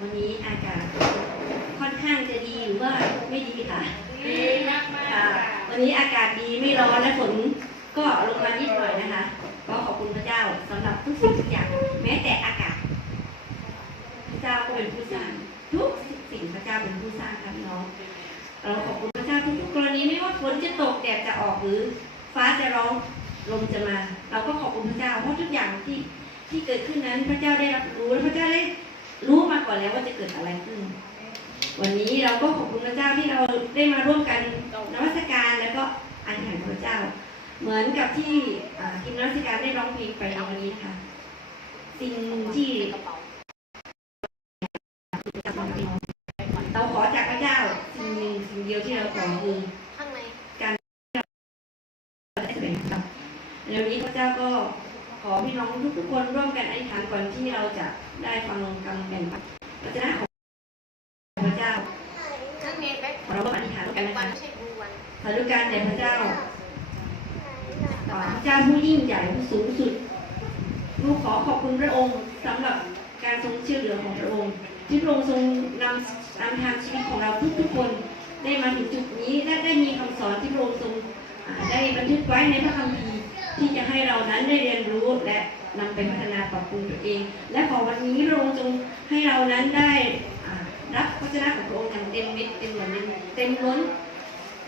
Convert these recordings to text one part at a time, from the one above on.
วันนี้อากาศค่อนข้างจะดีหรือว่าไม่ดีค่ะดีมากมากค่ะวันนี้อากาศดีไม่ร้อนและฝนก็ลงมานิดหน่อยนะคะ ก็ขอบคุณพระเจ้าสำหรับทุกสิ่งทุกอย่างแม้แต่อากาศพระเจ้าก็เป็นผู้สร้างทุกสิ่งพระเจ้าเป็นผู้สร้างค่ะพี่น้องเราขอบคุณพระเจ้าทุกๆกรณีไม่ว่าฝนจะตกแดดจะออกหรือฟ้าจะร้องลมจะมา เราก็ขอบคุณพระเจ้าเพราะทุกอย่างที่ที่เกิดขึ้นนั้นพระเจ้าได้รับรู้และพระเจ้าได้ รู้มาก่อนแล้วว่าจะเกิดอะไรขึ้น วันนี้เราก็ขอบคุณพระเจ้าที่เราได้มาร่วมกันนมัสการแล้วก็อธิษฐานพระเจ้า เหมือนกับที่อ่าทีมนมัสการได้ร้องเพลงไปในวันนี้นะคะสิ่งที่กระเป๋าเราขอจากพระเจ้าสิ่งหนึ่งสิ่งเดียวที่เราขอคือข้างในได้แสดงธรรมในวันนี้พระเจ้าก็ข อพี่น้องทุกคนร่วมกันอธิษฐานก่อนที่เราจะได้ฟังคำแบ่งปันพระเจ้าของพระเจ้าข้างในแบ็คขอเราร่วมอธิษฐานร่วมกันนะคะนไม่ใช่ดูวันสาธุการแด่พระเจ้าต่อพระเจ้าผู้ยิ่งใหญ่ผู้สูงสุดลูกขอขอบคุณพระองค์สำหรับการทรงช่วยเหลือของพระองค์ที่พระองค์ทรงนำนำทางชีวิตของเราทุกๆคนได้มาถึงจุดนี้และได้มีคำสอนที่พระองค์ทรงได้บันทึกไว้ในพระคัมภีร์ ที่จะให้เรานั้นได้เรียนรู้และนำไปพัฒนาปรับปรุงตัวเอง และขอวันนี้พระองค์ทรงให้เรานั้นได้รับพระเจ้าของพระองค์อย่างเต็มม็ดเต็มหน่วยเต็มล้น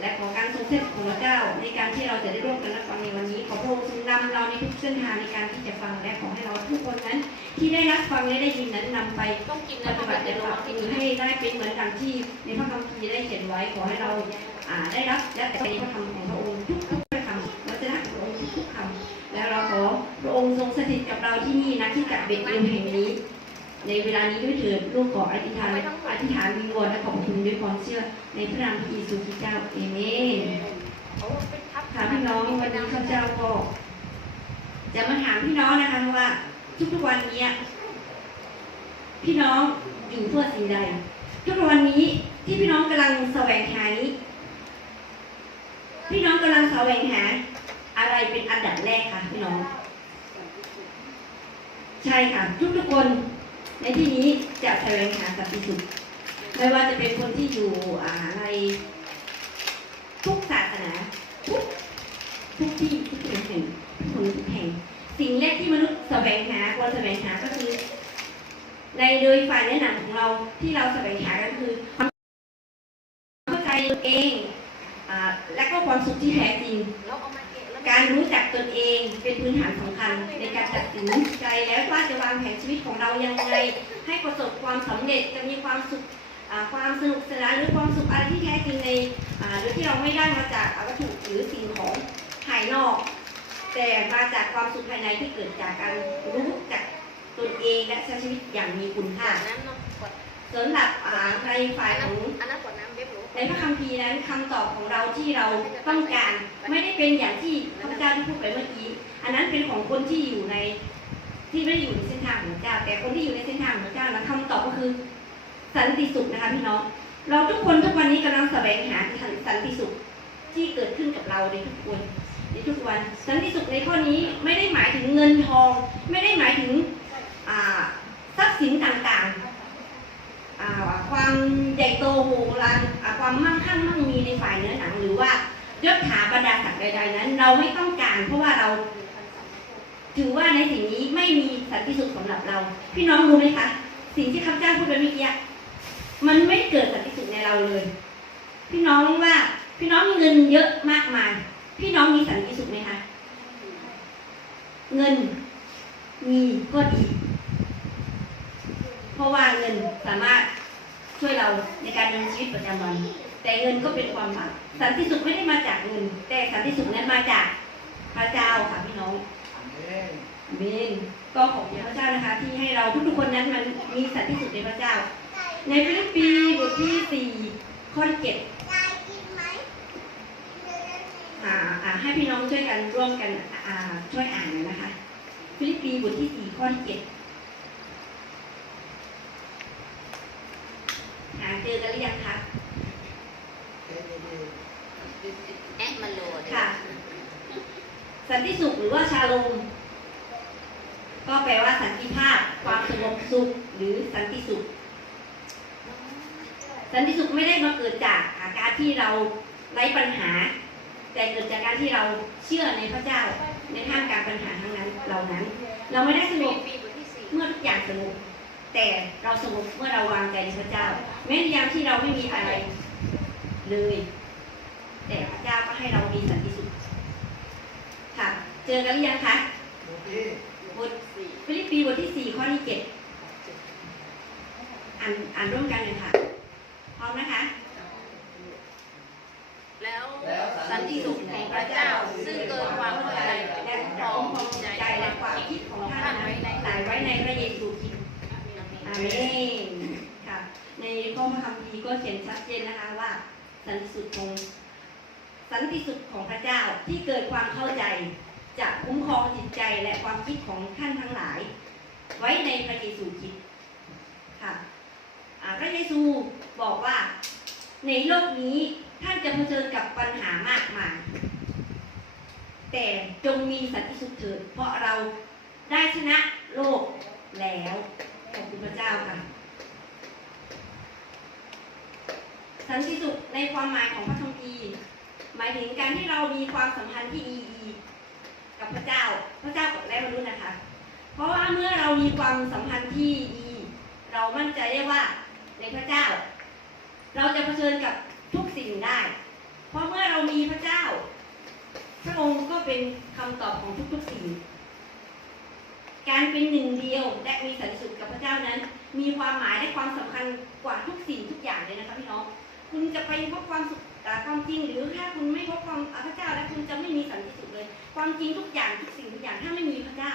และขอการทรงเสด็จของพระเจ้าในการที่เราจะได้ร่วมกันรับฟังในวันนี้ขอพระองค์ทรงนำเราในทุกเส้นทางในการที่จะฟังและขอให้เราทุกคนนั้น ที่ได้รับฟังและได้ยินนั้นนำไปต้องกินปนะฏิบัติในระหว่าที่ให้ได้เป็นเหมือนดังที่ในพระคัมภีร์ได้เขียนไว้ขอให้เราได้รับและแต่ในพระคำของพระองค์ทุก ค์ทรงสถิตกับเราที่นี่นะที่จัดเบ็ดเอ็มแห่งนี้ ในเวลานี้ด้วยเถิดลูกขออธิษฐานอธิษฐานวิงวอนและขอบคุณด้วยความเชื่อ ในพระนามพระเยซูคริสต์เจ้าเอเมนโอ้เป็นทับค่ะพี่น้องวันนี้ข้าพเจ้าก็จะมาถามพี่น้องนะคะว่าทุกๆวันเนี้ยพี่น้องอยู่เพื่อสิ่งใดทุกวันนี้ที่พี่น้องกำลังแสวงหานี้พี่น้องกำลังแสวงหา อะไรเป็นอันดับแรกคะพี่น้อง ใช่ค่ะ ทุกๆคนในที่นี้จะแสวงหาสันติสุขไม่ว่าจะเป็นคนที่อยู่อ่าในทุกศาสนาทุกทุกที่ทุกแห่งทุกคนทุกแห่ง สิ่งแรกที่มนุษย์แสวงหาควรแสวงหาก็คือ ในโดยฝ่ายแนะนำของเราที่เราแสวงหาก็คือความเข้าใจตัวเองอและก็ความสุขที่แท้จริง กะแล้วการรู้จักตนเองเป็นพื้นฐานสำคัญในการตัดสินใจแล้วว่าจะวางแผนชีวิตของเรายังไง ให้ประสบความสำเร็จจะมีความสุขอ่าความสนุกสนานหรือความสุขอะไรที่แท้จริงในอ่าโดยที่เราไม่ได้มาจากวัตถุหรือสิ่งของภายนอก แต่มาจากความสุขภายในที่เกิดจากการรู้จักตนเองและใช้ชีวิตอย่างมีคุณขวค่าดน้ำเนาะขวดสำหรับอ่าในฝ่ายอันขนั้นอง ในพระคัมภีร์นั้นคำตอบของเราที่เราต้องการไม่ได้เป็นอย่างที่พระเจ้าที่พูดไปเมื่อกี้ อันนั้นเป็นของคนที่อยู่ในที่ไม่ได้อยู่ในเส้นทางของเจ้า แต่คนที่อยู่ในเส้นทางของเจ้านะคำตอบก็คือสันติสุขนะคะพี่น้องเราทุกคนทุกวันนี้กำลังแสวงหาสันติสุขที่เกิดขึ้นกับเราในทุกคนในทุกวันสันติสุขในข้อนี้ไม่ได้หมายถึงเงินทอง ไม่ได้หมายถึงทรัพย์สินต่างๆ ความใหญ่โตโหราความมั่งคั่งมั่งมีในฝ่ายเนื้อหนัง หรือว่ายศถาบรรดาศักดิ์ใดๆนั้น เราไม่ต้องการ เพราะว่าเราถือว่าในสิ่งนี้ไม่มีสันติสุขสำหรับเรา พี่น้องรู้ไหมคะ สิ่งที่ข้าพเจ้าพูดไปเมื่อกี้มันไม่เกิดสันติสุขในเราเลย พี่น้องว่า พี่น้องมีเงินเยอะมากมาย พี่น้องมีสันติสุขไหมคะ เงินมีก็ดี เพราะว่าเงินสามารถช่วยเราในการดำเนินชีวิตประจำวัน แต่เงินก็เป็นความหวังสันติสุขไม่ได้มาจากเงิน แต่สันติสุขนั้นมาจากพระเจ้าค่ะพี่น้องอเมนก็ขอบคุณพระเจ้านะคะ ที่ให้เราทุกๆคนนั้นมันมีสันติสุขในพระเจ้า ในฟิลิปปีบทที่สี่ข้อที่เจ็ดอ่าให้พี่น้องช่วยกันร่วมกันช่วยอ่านหน่อยนะคะ ฟิลิปปีบทที่สี่ข้อที่เจ็ด หาเจอกันหรือยังคะแอะมันโหลดค่ะ สันติสุขหรือว่าชาโลมก็แปลว่าสันติภาพ ความสงบสุขหรือสันติสุข สันติสุขไม่ได้มาเกิดจากอาการที่เราไร้ปัญหา แต่เกิดจากการที่เราเชื่อในพระเจ้าในท่ามกลางปัญหาทั้งนั้นเหล่านั้น เราไม่ได้สงปีบปีบทที่สี่เมื่อทุกอย่างสงบ แต่เราสงบเมื่อเราวางใจในพระเจ้า แม้ในยามที่เราไม่มีอะไรเลย แต่พระเจ้าก็ให้เรามีสันติสุขค่ะ เจอกันหรือยังคะบทสี่ฟิลิปปีบทที่สี่ข้อที่เจ็ดอ่านอ่านร่วมกันเลยค่ะ พร้อมนะคะ แล้วสันติสุขแห่งพระเจ้า ซึ่งเกินความเข้าใจและคุ้มคครรอองงใจและความคิดของท่านนั้นตายไว้ในพระเยซูคริสต์ อาเมนค่ะ ในข้อพระคัมภีร์ก็เขียนชัดเจนนะคะว่า สันติสุขของสันติสุขของพระเจ้าที่เกิดความเข้าใจจะคุ้มครองจิตใจและความคิดของท่านทั้งหลาย ไว้ในพระเยซูคริสต์ค่ะพระเยซูบอกว่าในโลกนี้ท่านจะเผชิญกับปัญหามากมายแต่จงมีสันติสุขเถิดเพราะเราได้ชนะโลกแล้ว อบคุณพระเจ้าค่ะ สันติสุขในความหมายของพระคัมภีร์หมายถึงการที่เรามีความสัมพันธ์ที่ดีกับพระเจ้า พระเจ้ากับและมนุษย์นะคะ เพราะว่าเมื่อเรามีความสัมพันธ์ที่ดี เรามั่นใจได้ว่าในพระเจ้า เราจะเผชิญกับทุกสิ่งได้ เพราะเมื่อเรามีพระเจ้า พระองค์ก็เป็นคำตอบของทุกๆสิ่ง การเป็นหนึ่งเดียวและมีสันติสุขกับพระเจ้านั้น มีความหมายและความสำคัญกว่าทุกสิ่งทุกอย่างเลยนะคะพี่น้อง คุณจะไปพบความสุขแต่ความจริงหรือถ้าคุณไม่พบความพระเจ้าแล้วคุณจะไม่มีสันติสุขเลย ความจริงทุกอย่างทุกสิ่งทุกอย่างถ้าไม่มีพระเจ้า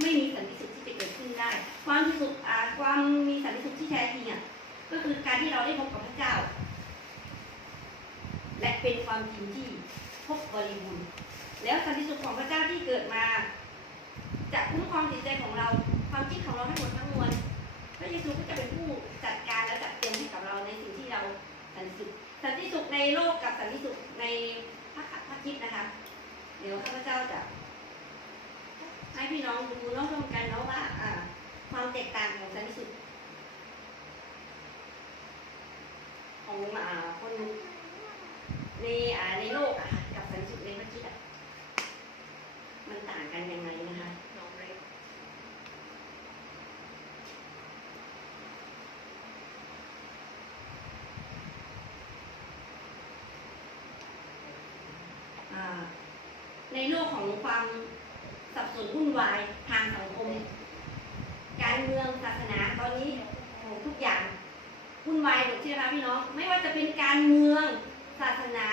ไม่มีสันติสุขที่จะเกิดขึ้นได้ ความสุขความมีสันติสุขที่แท้จริงอะก็คือการที่เราได้พบกับพระเจ้า และเป็นความจริงที่พบบริบูรณ์แล้วสันติสุขของพระเจ้าที่เกิดมา จะคุ้มครองจิตใจของเราความคิดของเราให้หมดทั้งมวลพระเยซูก็จะเป็นผู้จัดการและจัดเตรียมให้กับเราในสิ่งที่เราสันติสุขสันติสุขในโลกกับสันติสุขในพระคัมพระคิดนะคะ เดี๋ยวข้าพเจ้าจะให้พี่น้องดูร่วมกันเนาะว่าความแตกต่างของสันติสุขของอคนในในโลกกับสันติสุขในพระคิดมันต่างกันยังไงนะคะ น้องเล็ก อ่าในโลก ของความสับสนวุ่นวายทางสังคม การเมืองศาสนาตอนนี้โอ้ทุกอย่างวุ่นวายหมดใช่ไหมคะพี่น้อง ไม่ว่าจะเป็นการเมืองศาสนา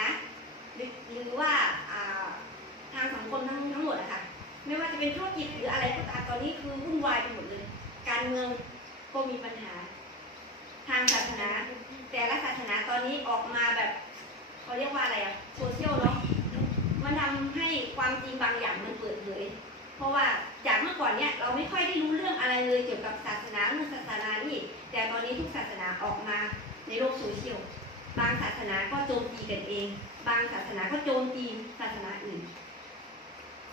หรือหรือว่าอ่าทางสังคมทั้งทั้งหมดอะค่ะไม่ว่าจะเป็นธุรกิจหรืออะไรก็ตามตอนนี้คือวุ่นวายไปหมดเลย การเมืองก็มีปัญหา ทางศาสนา แต่ละศาสนาตอนนี้ออกมาแบบเขาเรียกว่าอะไรอะโซเชียลเนาะ มันทำให้ความจริงบางอย่างมันเปิดเผย เพราะว่าจากเมื่อก่อนเนี่ยเราไม่ค่อยได้รู้เรื่องอะไรเลยเกี่ยวกับศาสนาเนู่นศาสนานี่ แต่ตอนนี้ทุกศาสนาออกมาในโลกโซเชียล บางศาสนาก็โจมตีกันเอง บางศาสนาก็โจมตีศาสนาอื่น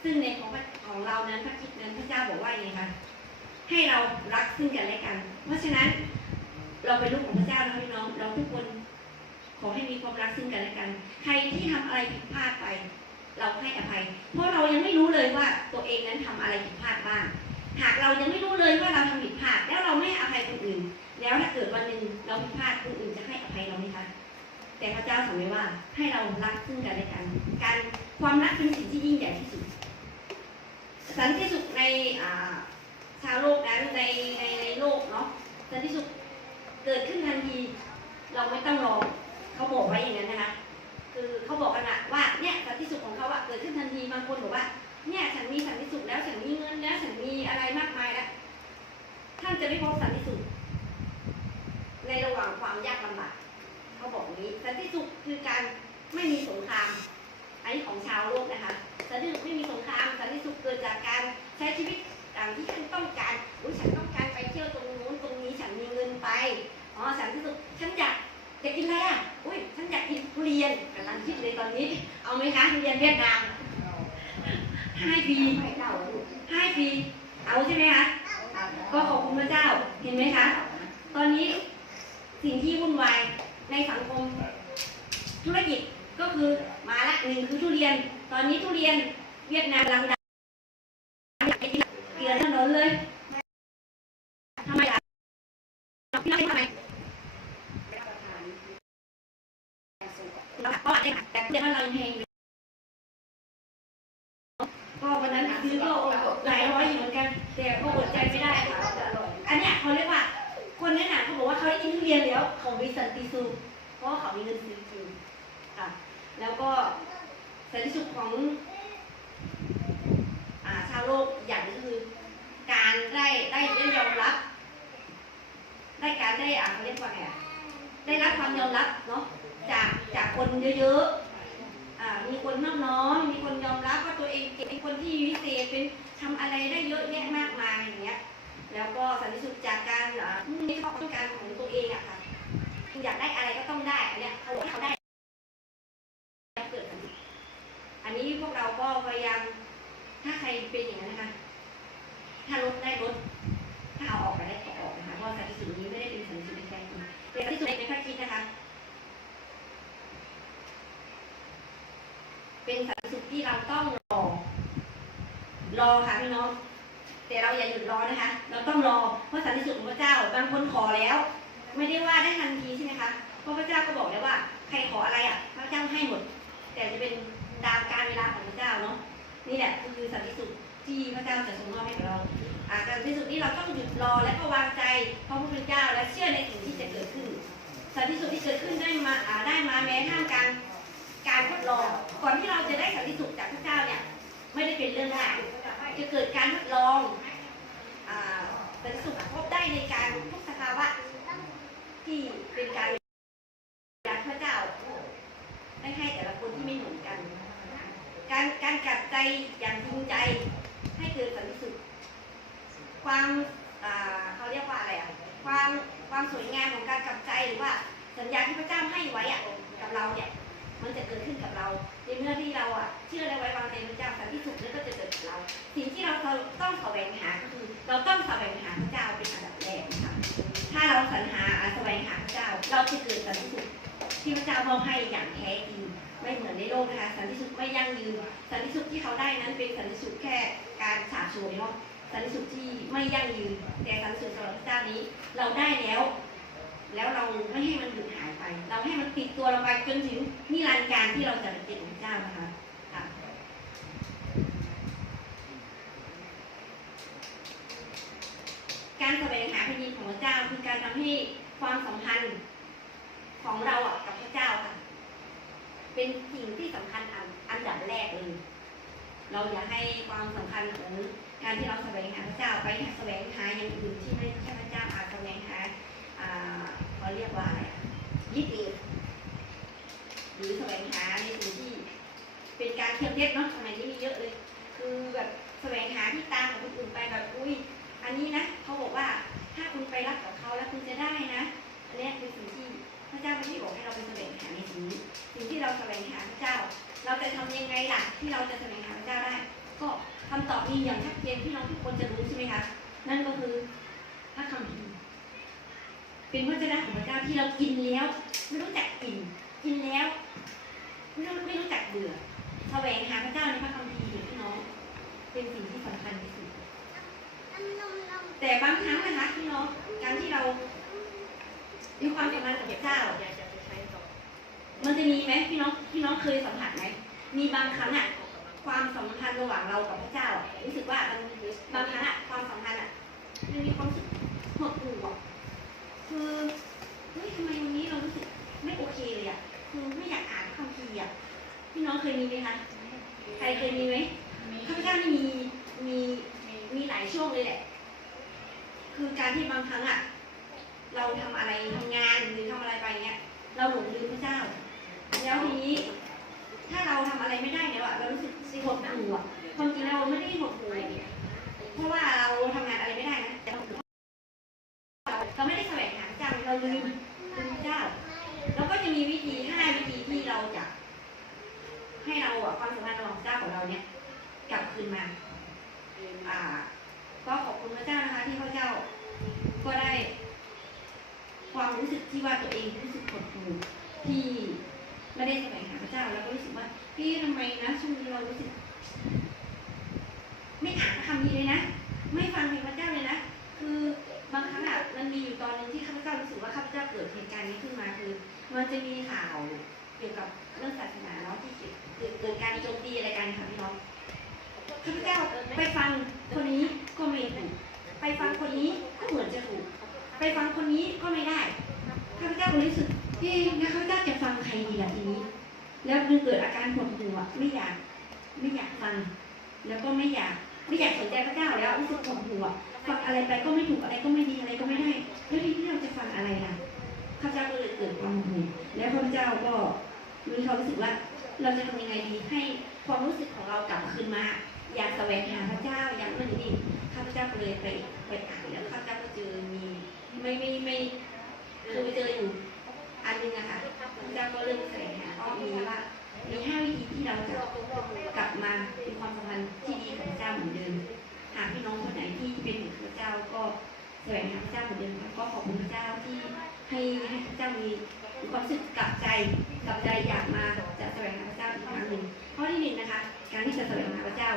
ซึ่งในของของเรานั้นพระคิดนั้นพระเจ้าบอกว่าอย่างคะให้เรารักซึ่งกันและกัน เพราะฉะนั้นเราเป็นลูกของพระเจ้านะพี่น้อง เราทุกคนขอให้มีความรักซึ่งกันและกัน ใครที่ทำอะไรผิดพลาดไป เราให้อภัย เพราะเรายังไม่รู้เลยว่าตัวเองนั้นทำอะไรผิดพลาดบ้าง หากเรายังไม่รู้เลยว่าเราทำผิดพลาด แล้วเราไม่อภัยคนอื่น แล้วถ้าเกิดวันหนึ่งเราผิดพลาดคนอื่นจะให้อภัยเราไหมคะ แต่พระเจ้าสั่งไว้ว่าให้เรารักซึ่งกันและกัน การความรักเป็นสิ่งที่ยิ่งใหญ่ที่สุด สันติสุขในชาวโลกนั้นในในในโลกเนาะสันติสุขเกิดขึ้นทันที เราไม่ต้องรอเขาบอกไว้อย่างนั้นนะคะ คือเขาบอกกันอะว่าเนี่ยสันติสุขของเขาอะเกิดขึ้นทันทีบางคนบอกว่า เนี่ยฉันมีสันติสุขแล้วฉันมีเงินแล้วฉันมีอะไรมากมายแล้วท่านจะไม่พบสันติสุขในระหว่างความยากลำบากเขาบอกนี้สันติสุขคือการไม่มีสงคราม อันนี้ของชาวโลกนะคะสันติสุขไม่มีสงครามสันติสุขเกิดจากการใช้ชีวิตอย่างที่ฉันต้องการอุ้ยฉันต้องการไปเที่ยวตรงนู้นตรงนี้ฉันมีเงินไปอ๋อสันติสุขฉันอยาก อยากกินอะไรอะ อุ้ยฉันอยากกินทุเรียนกำลังคิดเลยตอนนี้ เอาไหมคะทุเรียนเวียดนามให้ฟรีให้ฟรีเอาใช่ไหมคะก็ขอบคุณพระเจ้าเห็นไหมคะ ตอนนี้สิ่งที่วุ่นวายในสังคม ธุรกิจก็คือมาละหนึ่งคือทุเรียน ตอนนี้ทุเรียนเวียดนามกำลังดังเกลือนถนนเลยทำไมล่ะพี่น้องทำไมเราก็ได้แต่เดี๋ยวเรายังแพงอยู่ก็วันนั้นซื้อก็หลายร้อยอยู่เหมือนกัน แต่ก็อดใจไม่ได้ค่ะอันเนี้ยเขาเรียกว่า คนนั้นน่ะเขาบอกว่าเขาได้กินทุเรียนแล้วของบริษัทตีซูเพราะเขามีเงินซื้อจริงค่ะ แล้วก็สันติสุขของอาชาวโลกอย่างนึงก็คือ การได้ได้ได้ยอมรับ ได้การได้อ่าเขาเรียกว่าไงได้รับความยอมรับเนาะจากจากคนเยอะๆอ่ามีคนนอบน้อมมีคนยอมรับว่าตัวเองเป็นคนที่วิเศษเป็นทำอะไรได้เยอะแยะมากมายอย่างเงี้ย แล้วก็สันติสุขจากการมีความต้องการของตัวเองอะค่ะคืออยากได้อะไรก็ต้องได้อันเนี้ยเขาบอกให้เขาได้เกิดสันติสุขอันนี้พวกเราก็พยายามถ้าใครเป็นอย่างนั้นนะคะถ้าลดได้ลดถ้าเอาออกไปได้ก็ออกนะคะเพราะสันติสุขนี้ไม่ได้เป็นสันติสุขในใจจริงเป็นสันติสุขในพระคิดนะคะ เป็นสันติสุขที่เราต้องรอรอค่ะพี่น้อง แต่เราอย่าหยุดรอนะคะ เราต้องรอเพราะสันติสุขของพระเจ้าบางคนขอแล้ว ไม่ได้ว่าได้ทันทีใช่ไหมคะเพราะพระเจ้าก็บอกแล้วว่า ใครขออะไรอะ พระเจ้าให้หมด แต่จะเป็นตามการเวลาของพระเจ้าเนาะนี่แหละคือสันติสุขที่พระเจ้าจะทรงมอบให้กับเราอ่าสันติสุขนี้เราต้องหยุดรอและก็วางใจพระพระพุทธเจ้าและเชื่อในสิ่งที่จะเกิดขึ้นสันติสุขที่เกิดขึ้นได้มาอ่าได้มาแม้ท่ามกลางการทดลองก่อนที่เราจะได้สันติสุขจากพระเจ้าเนี่ยไม่ได้เป็นเรื่องง่าย จะเกิดการทดลองอ่าสันสุขพบได้ในการทุกสภาวะที่เป็นการจากพระเจ้าได้ให้แต่ละคนที่ไม่เหมือนกัน การการกัดใจอย่างจริงใจให้เกิดสันติสุขความเขาเรียกว่าอะไรอะความความสวยงามของการกลับใจหรือว่าสัญญาที่พระเจ้าให้ไว้อะกับเราเนี่ยมันจะเกิดขึ้นกับเรา ในเมื่อที่เราอะเชื่อและไว้วางใจพระเจ้าสันติสุขนั้นก็จะเกิดกับเรา สิ่งที่เราต้องแสวงหาก็คือ เราต้องแสวงหาพระเจ้าเป็นอันดับแรกนะคะถ้าเราสรรหาแสวงหาพระเจ้า เราจะเกิดสันติสุขที่พระเจ้ามอบให้อย่างแท้จริงไม่เหมือนในโลกนะคะสันติสุขไม่ยั่งยืนสันติสุขที่เขาได้นั้นเป็นสันติสุขแค่การฉาบฉวยเนาะสันติสุขที่ไม่ยั่งยืนแต่สันติสุขสำหรับพระเจ้านี้ เราได้แล้ว แล้วเราไม่ให้มันหยุดหายไป เราให้มันติดตัวเราไปจนถึงนิรันดร์การที่เราจะเป็น้านะคะค่ะการแสวงหาแผ่นดินของพระเจ้าคือการทำให้ความสัมพันธ์ของเราอะกับพระเจ้าค่ะ เป็นสิ่งที่สำคัญอันอันดับแรกเลย เราอย่าให้ความสำคัญของการที่เราแสวงหาพระเจ้าไปแสวงหาอย่างอื่นที่ไม่ใช่พระเจ้าอาจแสวงหาอ่าเขาเรียกว่าอะไรยึดติดหรือแสวงหาในสิ่งที่ เป็นการเทียมเท็จเนาะสมัยนี้มีเยอะเลย คือแบบแสวงหาที่ตามกับคนอื่นไปแบบอุ้ยอันนี้นะเขาบอกว่าถ้าคุณไปรักกับเขาแล้วคุณจะได้นะอันเนี้คือสิ่งที่พระเจ้าไม่ได้บอกให้เราไปแสวงหาในสิ่งนี้สิ่งที่เราแสวงหาพระเจ้า เราจะทำยังไงล่ะที่เราจะแสวงหาพระเจ้าได้ ก็คำตอบมีอย่างชัดเจนที่น้องทุกคนจะรู้ใช่ไหมคะนั่นก็คือพระคัมภีเป็นพระเจ้าของพระเจ้าที่เรากินแล้ว ไม่รู้จักกินกินแล้วไม่รู้ไม่รู้จักเบื่อ แสวงหาพระเจ้าในพระคัมภีร์พี่น้อง เป็นสิ่งที่สำคัญที่สุด แต่บางครั้งนะคะพี่น้องการที่เรามีความสัมพันธ์กับพระเจ้ามันจะมีไหมพี่น้องพี่น้องเคยสัมผัสไหมมีบางครั้งอะความสัมพันธ์ระหว่างเรากับพระเจ้าอะรู้สึกว่ามันบางครั้งอะความสัมพันธ์อะมันมีความรู้สึกหดหู่อะคือเฮ้ยทำไมวันนี้เรารู้สึกไม่โอเคเลยอะคือไม่อยากอ่านคัมภีร์อะ พี่น้องเคยมีไหมคะ ใครเคยมีไหมข้าพเจ้านี่มี มี มีหลายช่วงเลยแหละ คือการที่บางครั้งอะ เราทำอะไรทำงานหรือทำอะไรไปเงี้ย เราหลงลืมพระเจ้า แล้วทีนี้ ถ้าเราทำอะไรไม่ได้เนี่ยอะเรารู้สึกหดหู่ะความจริงเราไม่ได้หดหู่เพราะว่าเราทำงานอะไรไม่ได้นะแต่เราเราไม่ได้แสวงหาพระเจ้าเราลืมลืมพระเจ้าเราก็จะมีวิธีห้าวิธีที่เราจะ เราอะความสัมพันธ์ระหว่างพระเจ้าของเราเนี่ยกลับคืนมาอ่า ก็ขอบคุณพระเจ้านะคะที่พระเจ้า ก็ได้ ความรู้สึกที่ว่าตัวเองรู้สึกหดหู่ที่ไม่ได้แสวงหาพระเจ้า แล้วก็รู้สึกว่าเอ๊ะทำไมนะช่วงนี้เรารู้สึก ไม่อ่านพระคำนี้เลยนะ ไม่ฟังเพลงพระเจ้าเลยนะ คือบางครั้งอะมันมีอยู่ตอนหนึงที่ข้าพเจ้ารู้สึกว่าข้าพเจ้าเกิดเหตุการณ์นี้ขึ้นมาคือ มันจะมีข่าว เกี่ยวกับเรื่องศาสนาเนาะที่เกิดการโจมตีอะไรกันค่ะพี่น้องข้าพเจ้าไปฟังคนนี้ก็ไม่ถูกไปฟังคนนี้ก็เหมือนจะถูก ไปฟังคนนี้ก็ไม่ได้ข้าพเจ้ารู้สึกเอ๊ะข้าพเจ้าจะฟังใครดีล่ะทีนี้ แล้วมันเกิดอาการหดหู่อะไม่อยากไม่อยากฟัง แล้วก็ไม่อยากไม่อยากสนใจพระเจ้าแล้วรู้สึกหดหู่อะฟังอะไรไปก็ไม่ถูกอะไรก็ไม่ดีอะไรก็ไม่ได้ แล้วทีนี้เราจะฟังอะไรล่ะข้าพเจ้าก็เลยเกิดความหดหู่แล้วข้าพเจ้าก็ มีความรู้สึกว่าเราจะทำยังไงดีให้ความรู้สึกของเรากลับคืนมา อยากแสวงหาพระเจ้าอยากนั่นนี่ข้าพเจ้าก็เลยไปไปอ่านแล้วข้าพเจ้าก็เจอมีไม่ไม่ไม่คือไปเจออยู่อันหนึงอะค่ะข้าพเจ้าก็เริ่มแสวงหาก็มีว่ามีห้าวิธีที่เราจะกลับมาเป็นความสัมพันธ์ที่ดีกับพระเจ้าเหมือนเดิมหากพี่น้องคนไหนที่เป็นเหมือนพระเจ้าก็แสวงหาพระเจ้าเหมือนเดิมก็ขอบคุณพระเจ้าที่ให้ให้พระเจ้ามี ความรู้สึกกลับใจกลับใจอยากมาจะแสวงหาพระเจ้าอีกครั้งหนึ่งข้อที่หนึ่งนะคะ การที่จะแสวงหาพระเจ้า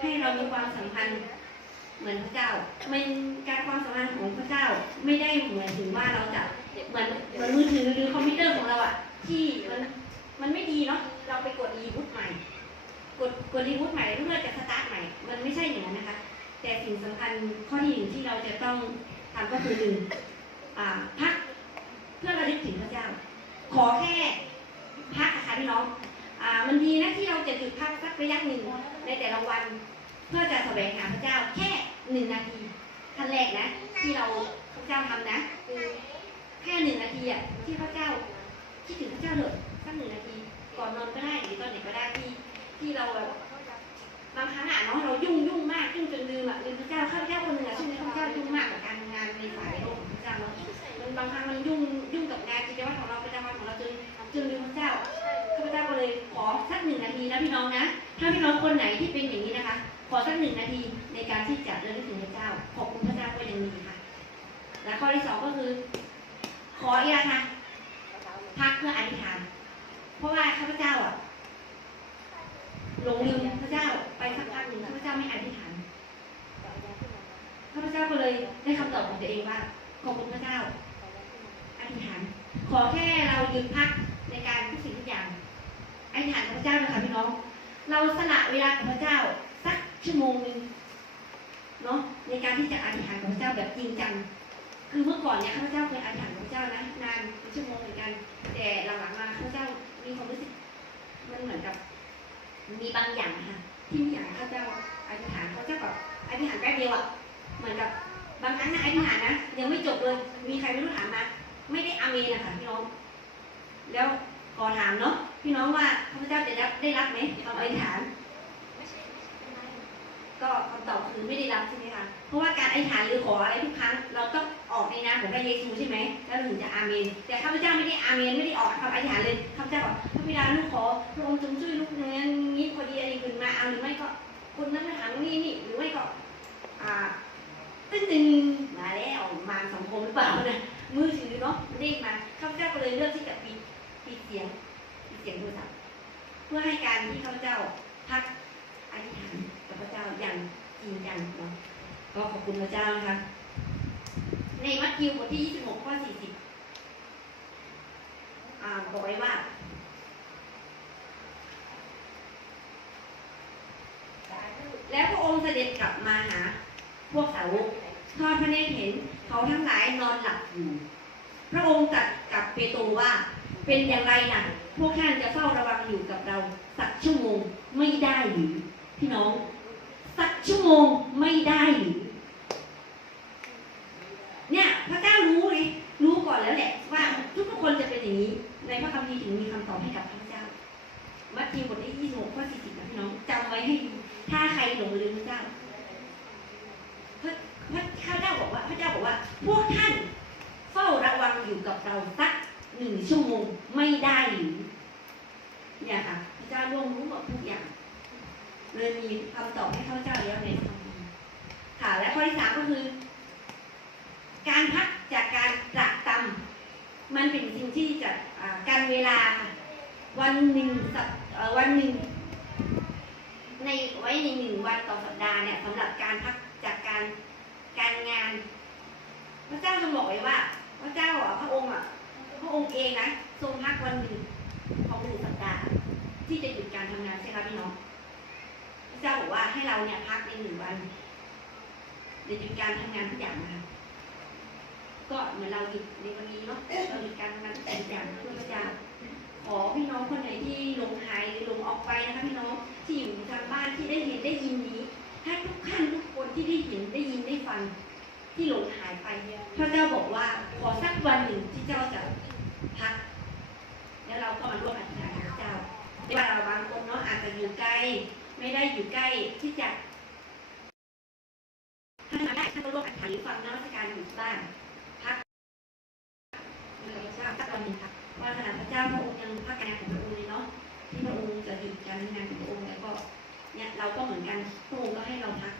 ให้เรามีความสัมพันธ์เหมือนพระเจ้าเป็นการความสัมพันธ์ของพระเจ้าไม่ได้เหมือนถึงว่าเราจะเหมือนเหมือนมือถือหรือคอมพิวเตอร์ของเราอะที่มันมันไม่ดีเนาะเราไปกดรีบูตใหม่ กดกดรีบูตใหม่เพื่อจะสตาร์ทใหม่ มันไม่ใช่อย่างนั้นนะคะ แต่สิ่งสำคัญข้อที่หนึ่งที่เราจะต้องทำก็คือหนึ่งพักเพื่อระลึกถึงพระเจ้า ขอแค่พักอะค่ะพี่น้องอ่ามันดีนะที่เราจะหยุดพักสักระยะหนึ่งในแต่ละวัน เพื่อจะแสวงหาพระเจ้าแค่หนึ่งนาทีขั้นแรกนะ ที่เราพระเจ้าทำนะคือแค่หนึ่งนาทีอะที่พระเจ้าคิดถึงพระเจ้าเลยสักหนึ่งนาที ก่อนนอนก็ได้หรือตอนไหนก็ได้ที่ที่เราแบบ บางครั้งอะเนาะเรายุ่งยุ่งมากยุ่งจนลืมอะลืมพระเจ้าข้าพเจ้าคนหนึ่งอะช่วงนี้ข้าพเจ้ายุ่งมากกับการงานในสายโลกของพระเจ้าเนาะมันบางครั้งมันยุ่งยุ่งกับงานกิจวัตรของเราประจำวันของเราจนจนลืมพระเจ้าข้าพเจ้าก็เลยขอสักหนึ่งนาทีนะพี่น้องนะถ้าพี่น้องคนไหนที่เป็นอย่างนี้นะคะ ขอสักหนึ่งนาทีในการที่จะเระลึกถึงพระเจ้า ขอบคุณพระเจ้าก็ยังมีค่ะ และข้อที่สองก็คือ ขออีกนะคะพักเพื่ออธิษฐานเพราะว่าข้าพเจ้าอะ หลงลืมพระเจ้าไปสักพักหนึ่งข้าพเจ้าไม่อธิษฐานข้าพเจ้าก็เลยได้คำตอบของตัวเองว่าขอบคุณพระเจ้าอธิษฐาน ขอแค่เราหยุดพักในการทุกสิ่งทุกอย่างอธิษฐานกับพระเจ้านะคะพี่น้อง เราสละเวลากับพระเจ้าสักชั่วโมงหนึ่งเนาะในการที่จะอธิษฐานกับพระเจ้าแบบจริงจังคือเมื่อก่อนเนี่ยข้าพเจ้าเคยอธิษฐานกับพระเจ้านะนานเป็นชั่วโมงเหมือนกัน แต่หลังๆมาข้าพเจ้ามีความรู้สึกมันเหมือนกับ มีบางอย่างค่ะที่มีอย่างข้าเจ้าอธิษฐานข้าเจ้าแบบอธิษฐานแป๊บเดียวอะเหมือนกับบางครั้งนะอธิษฐานนะยังไม่จบเลยมีใครไม่รู้ถามมาไม่ได้อาเมนนะคะพี่น้อง แล้วขอถามเนาะพี่น้องว่าข้าพเจ้าจะรับได้รับไหมคำอธิษฐาน ก็คำตอบคือไม่ได้รับใช่ไหมคะเพราะว่าการอธิษฐานหรือขออะไรทุกครั้ง เราต้องออกในนามของพระเยซูใช่ไหมแล้วถึงจะอาเมน แต่ข้าพเจ้าไม่ได้อาเมนไม่ได้ออกคำอธิษฐานเลยข้าพเจ้าบอกพระบิดาลูกขอพระองค์จงช่วยลูกนั้นี้พอดีอะไรขึ้นมาเอาหรือไม่ก็คนนั้นมาถามนี่นี่หรือไม่ก็อ่าตึ้งตึงมาแล้วมาสังคมหรือเปล่านะมือถือเนาะมันเด้งมาข้าพเจ้าก็เลยเลือกที่จะปิดปิดเสียงปิดเสียงโทรศัพท์เพื่อให้การที่ข้าพเจ้าพักอธิษฐาน กับพระเจ้าอย่างจริงจังเนาะก็ขอบคุณพระเจ้านะคะ ในมัทธิวบทที่ 26 ข้อ 40อ่าบอกไว้ว่าแล้วพระองค์เสด็จกลับมาหา พวกสาวกทอดพระเนตรเห็นเขาทั้งหลายนอนหลับอยู่ พระองค์ตรัสกับเปโตรว่า เป็นอย่างไรล่ะพวกท่านจะเฝ้าระวังอยู่กับเราสักชั่วโมงไม่ได้หรือพี่น้อง ชั่วโมงไม่ได้หรือเนี่ยพระเจ้ารู้ไงรู้ก่อนแล้วแหละ ว่าทุกคนจะเป็นอย่างนี้ ในพระคัมภีร์ถึงมีคำตอบให้กับพระเจ้า มัทธิวบทที่26ข้อ40นะพี่น้องจำไว้ให้ดีถ้าใครหลงลืมพระเจ้าพระพระข้าเจ้าบอกว่า พระเจ้าบอกว่า พวกท่านเฝ้าระวังอยู่กับเราสักหนึ่งชั่วโมงไม่ได้หรือเนี่ยค่ะ พระเจ้าร่วงรู้หมดทุกอย่าง เลยมีคำตอบให้ข้าพเจ้าแล้วในธรรมค่ะ และข้อที่สามก็คือ การพักจากการตรักตำมันเป็นสิ่งที่จะการเวลาวันหนึ่งสัปวันหนึ่งในไว้ในหนึ่งวันต่อสัปดาห์เนี่ยสำหรับการพักจากการการงาน พระเจ้าทรบอกไว้ว่า พระเจ้าอะพระองค์อะพระองค์เองนะทรงพักวันหนึ่งของหนึ่งสัปดาห์ ที่จะหยุดการทำงานใช่ไหมพี่น้อง เจ้าบอกว่าให้เราเนี่ยพักในหนึ่งวันเดี๋ยวหยุดการทำงานทุกอย่างนะคะก็เหมือนเราหยุดในวันนี้เนาะเราหยุดการทำงานทุกอย่างเพื่อพระเจ้าขอพี่น้องคนไหนที่ลงหายหรือลงออกไปนะคะพี่น้องที่อยู่ทางบ้านที่ได้เห็นได้ยินนี้ถ้าทุกท่านทุกคนที่ได้เห็นได้ยินได้ฟังที่หลงหายไปพระเจ้าบอกว่าขอสักวันหนึ่งที่เจ้าจะพัก แล้วเราก็มาร่วมอธิษฐานพระเจ้าในว่าเราบางคนเนาะอาจจะอยู่ใกล ไม่ได้อยู่ใกล้ที่จะถ้าทำได้ท่านก็ร่วมอธิษฐานหรือฟังนมัสการอยู่ที่บ้านพักในพระเจ้าสักวันหนึ่งค่ะว่าขณะพระเจ้าพระองค์ยังพักการงานของพระองค์เลยเนาะที่พระองค์จะหยุดการทำงานของพระองค์แล้วก็เนี่ยเราก็เหมือนกันพระองค์ก็ให้เราพัก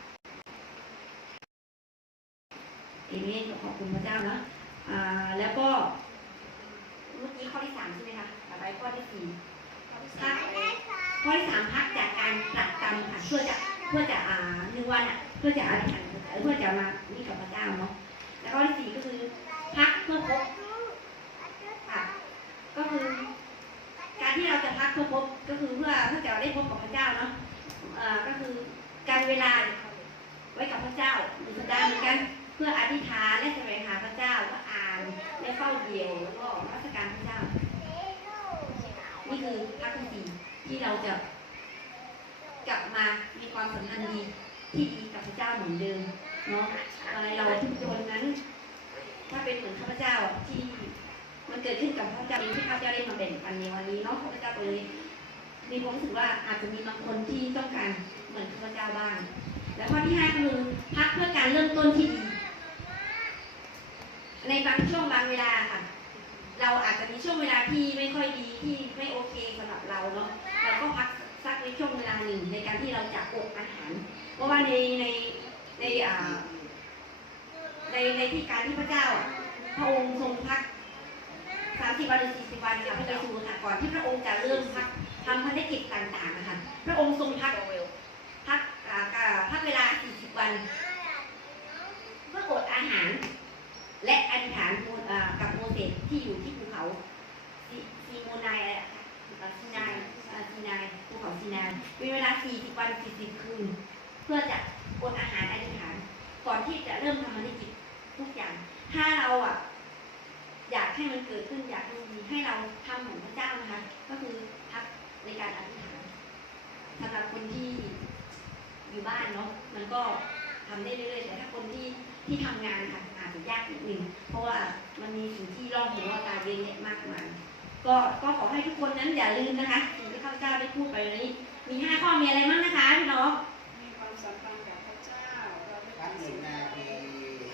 เอเมนขอบคุณพระเจ้านะอ่าแล้วก็เมื่อกี้ข้อที่สามใช่ไหมคะต่อไปข้อที่สี่พัก ข้อที่สามพักจากการปรับกรรมค่ะเพื่อจะเพื่อจะอ่าหนึ่งวันอะเพื่อจะอธิษฐานเพื่อจะมานี่กับพระเจ้าเนาะแล้วข้อที่สี่ก็คือพักเพื่อพบค่ะก็คือ การที่เราจะพักเพื่อพบก็คือเพื่อเพื่อจะได้พบกับพระเจ้าเนาะเอ่อก็คือการเวลาไว้กับพระเจ้าหนึ่งสัปดาห์เหมือนกันเพื่ออธิษฐานและแสวงหาพระเจ้าก็อ่านและเฝ้าเดียวแล้วก็รัชการพระเจ้า นี่คือพักที่สี่ ที่เราจะกลับมามีความสัมพันธ์ดีที่ดีกับพระเจ้าเหมือนเดิมเนาะอะไรเราทุกคนนั้น ถ้าเป็นเหมือนข้าพเจ้าที่มันเกิดขึ้นกับพระเจ้าที่ข้าพเจ้าได้มาแบ่งปันในวันนี้เนาะข้าพเจ้าเลยมีความรู้สึกว่าอาจจะมีบางคนที่ต้องการเหมือนข้าพเจ้าบ้าง และข้อที่ห้าคือพักเพื่อการเริ่มต้นที่ดี ในบางช่วงบางเวลาค่ะ เราอาจจะมีช่วงเวลาที่ไม่ค่อยดีที่ไม่โอเคสำหรับเราเนาะเราก็พักสักในช่วงเวลาหนึ่งในการที่เราจะอดอาหาร เพราะว่าในในในอ่าในในที่การที่พระเจ้า พระองค์ทรงพักสามสิบวันหรือสี่สิบวันค่ะพระเยซูค่ะก่อนที่พระองค์จะเริ่มพักทำภารกิจต่างๆนะคะพระองค์ทรงพักพักอ่าพักเวลา40วัน เพื่ออดอาหาร และอธิษฐานกับโมเสสที่อยู่ที่ภูเขาซีโมนายอะซีนายซีนายภูเขาซีนายเป็นเวลา 40 วัน 40 คืน เพื่อจะอดอาหารอธิษฐาน ก่อนที่จะเริ่มทำภารกิจทุกอย่าง ถ้าเราอะอยากให้มันเกิดขึ้นอยากให้ดีให้เราทำเหมือนพระเจ้านะคะก็คือพักในการอธิษฐานสำหรับคนที่อยู่บ้านเนาะมันก็ทำได้เรื่อยๆแต่ถ้าคนที่ที่ทำงานค่ะ จจะยากนิดนึงเพราะว่ามันมีสิ่งที่ล่องหัวตาเยอะแยะมากมายก็ก็ขอให้ทุกคนนั้นอย่าลืมนะคะสิ่งที่ข้าพเจ้าได้พูดไปวันนี้ มีห้าข้อมีอะไรบ้างนะคะพี่น้องมีความสัมพันธ์กับพระเจ้าเราไม่ทั้งหนึ่งนาที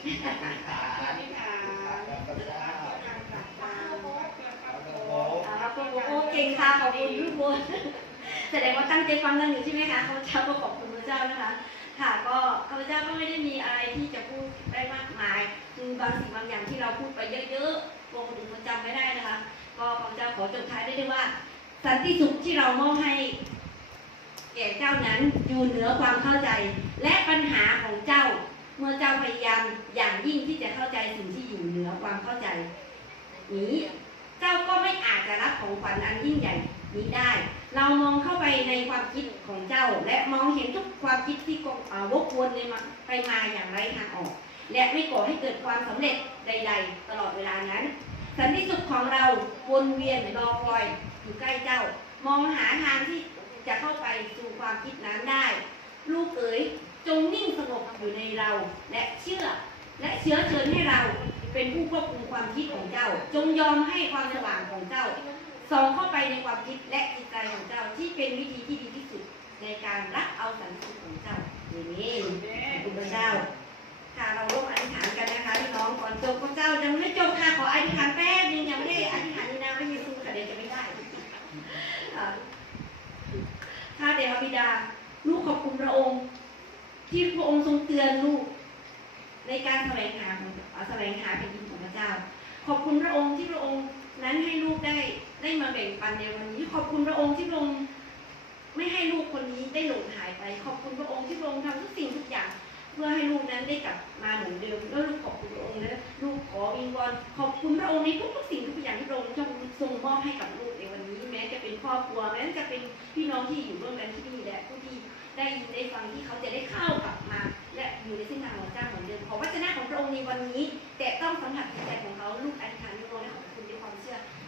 อธิษฐานอธิษฐานกับพระเจ้าการปรับปรามเพื่อพระโคอ่าขอบคุณโอ้เก่งค่ะขอบคุณทุกคนแสดงว่าตั้งใจฟังกันอยู่ใช่ไหมคะข้าพเจ้าก็ขอบคุณพระเจ้านะคะ ค่ะก็ข้าพเจ้าก็ไม่ได้มีอะไรที่จะพูดได้มากมาย คือบางสิ่งบางอย่างที่เราพูดไปเยอะๆกลัวคนอื่นมันจำไม่ได้นะคะ ก็ข้าพเจ้าขอจบท้ายได้ด้วยว่า สันติสุขที่เรามอบให้ แก่เจ้านั้นอยู่เหนือความเข้าใจ และปัญหาของเจ้า เมื่อเจ้าพยายามอย่างยิ่งที่จะเข้าใจสิ่งที่อยู่เหนือความเข้าใจ นี้เจ้าก็ไม่อาจจะรับของขวัญอันยิ่งใหญ่ นี้ได้ เรามองเข้าไปในความคิดของเจ้า และมองเห็นทุกความคิดที่กงเอ่อวกวนไปมาอย่างไรทางออก และไม่ก่อให้เกิดความสำเร็จใด ๆ ตลอดเวลานั้น สันติสุขของเราวนเวียนรอคอยอยู่ใกล้เจ้า มองหาทางที่จะเข้าไปสู่ความคิดนั้นได้ ลูกเอ๋ยจงนิ่งสงบอยู่ในเรา และเชื่อ และเชื้อเชิญให้เราเป็นผู้ควบคุมความคิดของเจ้า จงยอมให้ความสว่างของเจ้า ส่องเข้าไปในความคิดและจิตใจของเจ้าที่เป็นวิธีที่ดีที่สุดในการรับเอาสันติสุขของเจ้าอย่างนี้ขอบคุณพระเจ้า ค่ะเราร่วมอธิษฐานกันนะคะพี่น้องก่อนจบพระเจ้ายังไม่จบค่ะขออธิษฐานแป๊บนึงยังไม่ได้อธิษฐานในนามพระเยซูค่ะเดี๋ยวจะไม่ได้ค่ะข้าแต่พระบิดา ลูกขอบคุณพระองค์ ที่พระองค์ทรงเตือนลูก ในการแสวงหาของแสวงหาแผ่นดินของพระเจ้า ขอบคุณพระองค์ที่พระองค์นั้นให้ลูกได้ ได้มาแบ่งปันในวันนี้ ขอบคุณพระองค์ที่พระองค์ไม่ให้ลูกคนนี้ได้หลงหายไป ขอบคุณพระองค์ที่พระองค์ทำทุกสิ่งทุกอย่าง เพื่อให้ลูกนั้นได้กลับมาเหมือนเดิมแล้วลูกขอบคุณพระองค์นะลูกขอวิงวอนขอบคุณพระองค์ในทุกๆสิ่งทุกอย่างที่พระองค์ทรงทรงมอบให้กับลูกในวันนี้ แม้จะเป็นครอบครัวแม้จะเป็นพี่น้องที่อยู่ร่วมกันที่นี่และผู้ที่ได้ยินได้ฟังที่เขาจะได้เข้ากลับมา และอยู่ในเส้นทางของเจ้าเหมือนเดิมขอวจนะของพระองค์ในวันนี้ แต่ต้องสัมผัสใจของเขาลูกอธิษฐานวิงวอนและ